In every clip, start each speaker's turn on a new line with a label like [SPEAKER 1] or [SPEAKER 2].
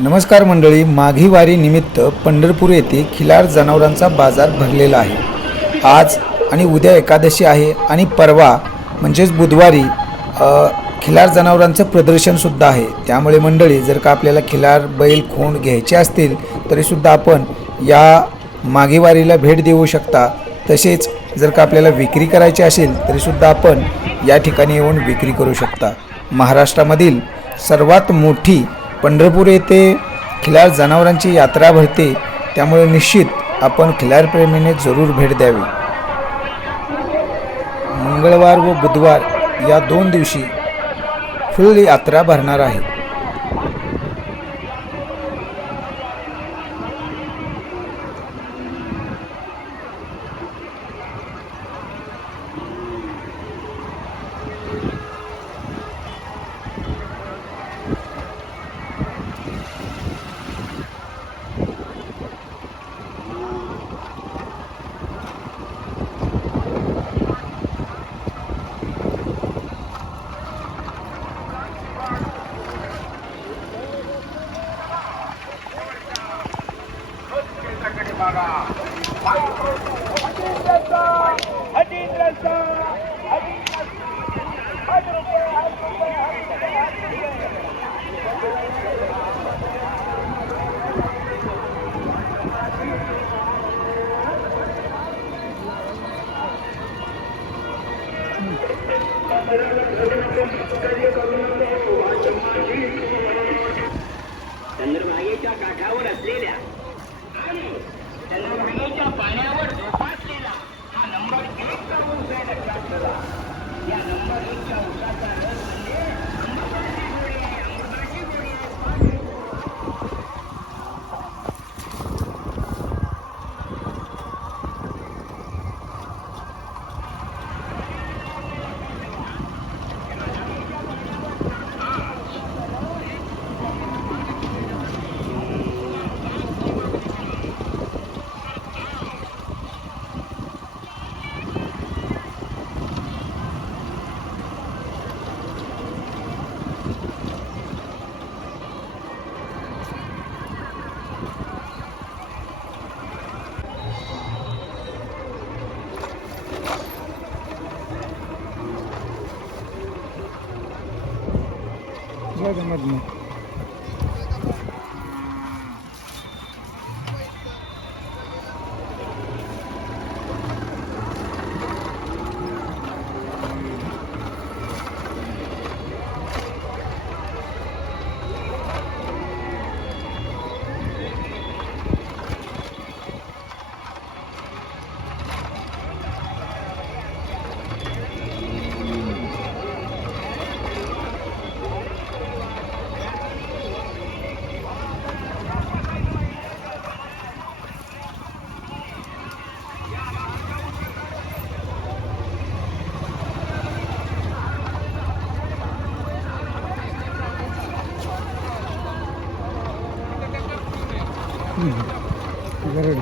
[SPEAKER 1] नमस्कार मंडळी माघी वारी निमित्त पंढरपूर येथे खिलार जनावरांचा बाजार भरलेला आहे. आज आणि उद्या एकादशी आहे आणि परवा म्हणजेच बुधवारी खिलार जनावरांचं प्रदर्शनसुद्धा आहे. त्यामुळे मंडळी जर का आपल्याला खिलार बैल खोंड घ्यायचे असतील तरीसुद्धा आपण या माघीवारीला भेट देऊ शकता. तसेच जर का आपल्याला विक्री करायची असेल तरीसुद्धा आपण या ठिकाणी येऊन विक्री करू शकता. महाराष्ट्रामधील सर्वात मोठी पंढरपूर येथे खिलार जनावरांची यात्रा भरते त्यामुळे निश्चित आपण खिलारप्रेमीने जरूर भेट द्यावी. मंगळवार व बुधवार या दोन दिवशी फुल यात्रा भरणार आहे.
[SPEAKER 2] કાર્ય કરવાનો હતો
[SPEAKER 3] આ ચમ્મા згодом одну. 음. 이거를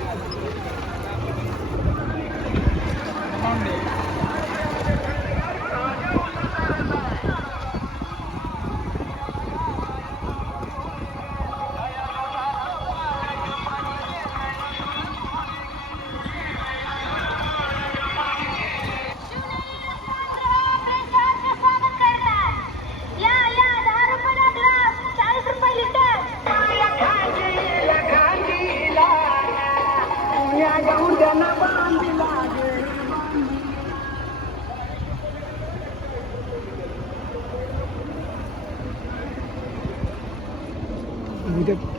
[SPEAKER 1] get